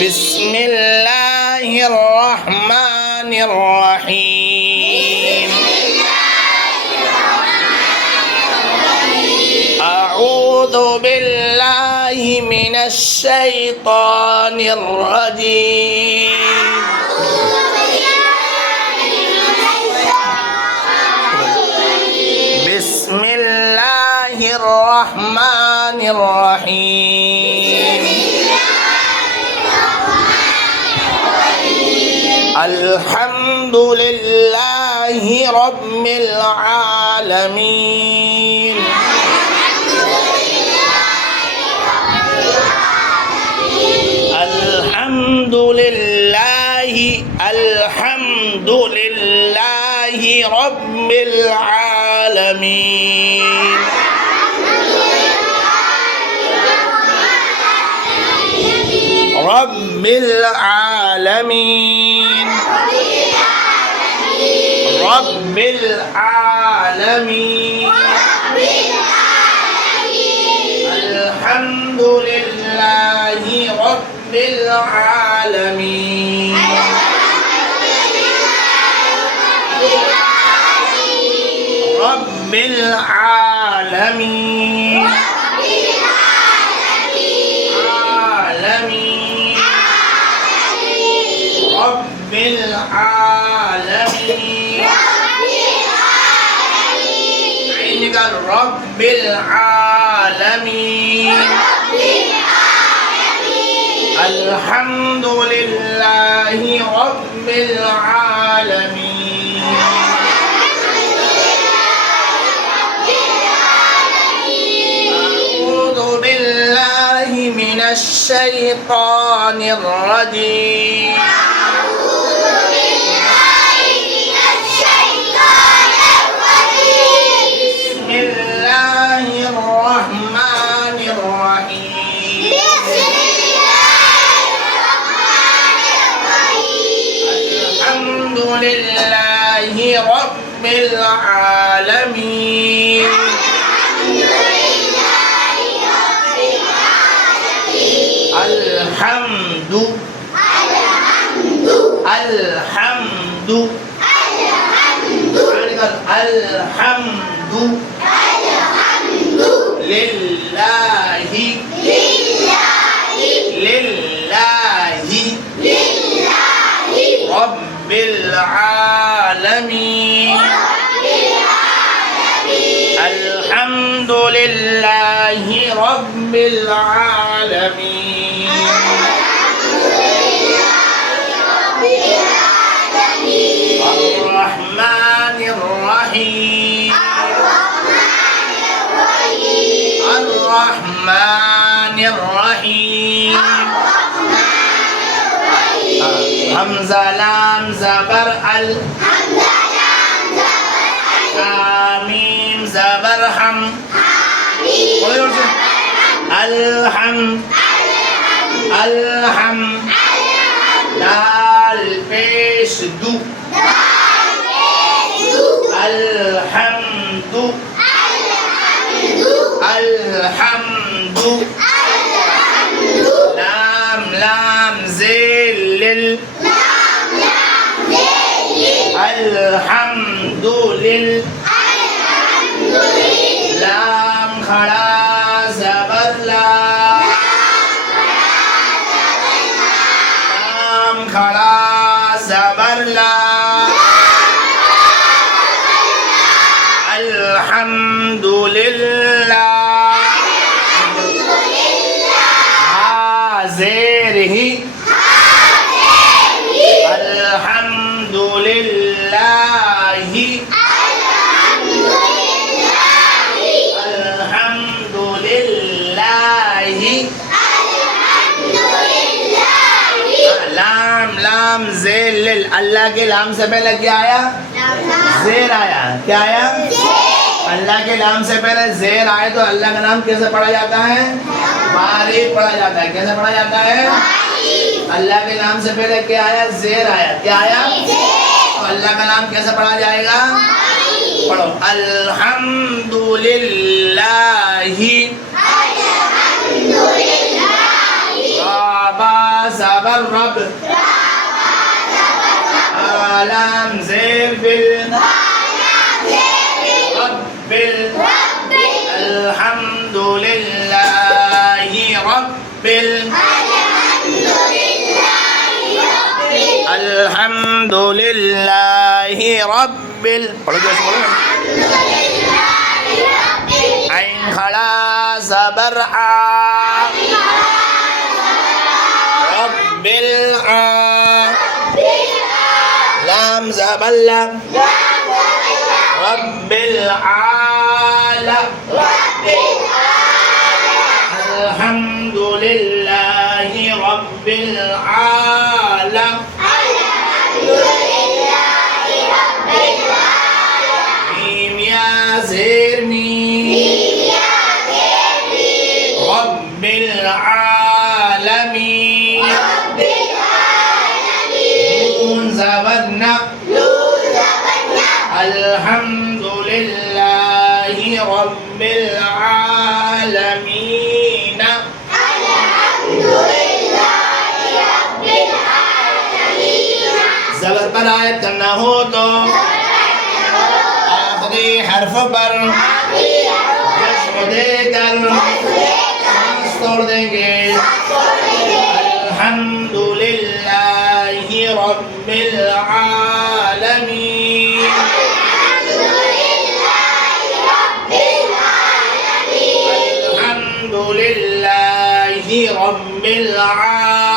بسم الله الرحمن الرحيم أعوذ بالله من الشيطان الرجيم بسم الله الرحمن الرحيم الحمد لله رب العالمين الحمد لله رب العالمين رب العالمين رب العالمين الحمد لله رب العالمين رب العالمين عالمين رب العالمين عندك رب العالمين الحمد لله رب العالمين أعوذ بالله من الشيطان الرجيم بسم الله الرحمن الرحيم الحمد لله رب العالمين الحمد الحمد لله رب العالمين الحمد لله رب العالمين الرحمن الرحيم الرحمن الرحيم همزة لام زبر ال حميم زبر حم الحمد الحمد دال پیش دو الحمد الحمد لام لام زل الحمد لله لام خڑا زبر لا لام خڑا زبر لا الحمد لله حاضر ہی الحمد لله الحمد لله لام لام زل اللہ کے لام سے پہلے کیا آیا زیر آیا کیا آیا اللہ کے نام سے پہلے زیر آئے تو اللہ کا نام کیسے پڑھا جاتا ہے باریک پڑھا جاتا ہے کیسے پڑھا جاتا ہے اللہ کے نام سے پہلے کیا آیا زیر آیا کیا آیا تو اللہ کا نام کیسے پڑھا جائے گا پڑھو الحمدللہ زبر رب لام زير بال رب الحمد لله رب الحمد لله رب عين خلا زبر رب لام زبر لام رب الحمد لله رب ميم يا زير ميم رب العالمين نون زبرنا الحمد لله رب العالمين زبر پر آیت کرنا ہو تو آخری حرف پر جسم دے کر سانس توڑ دیں گے الحمد للہ رب العالمین الحمد للہ رب العالمین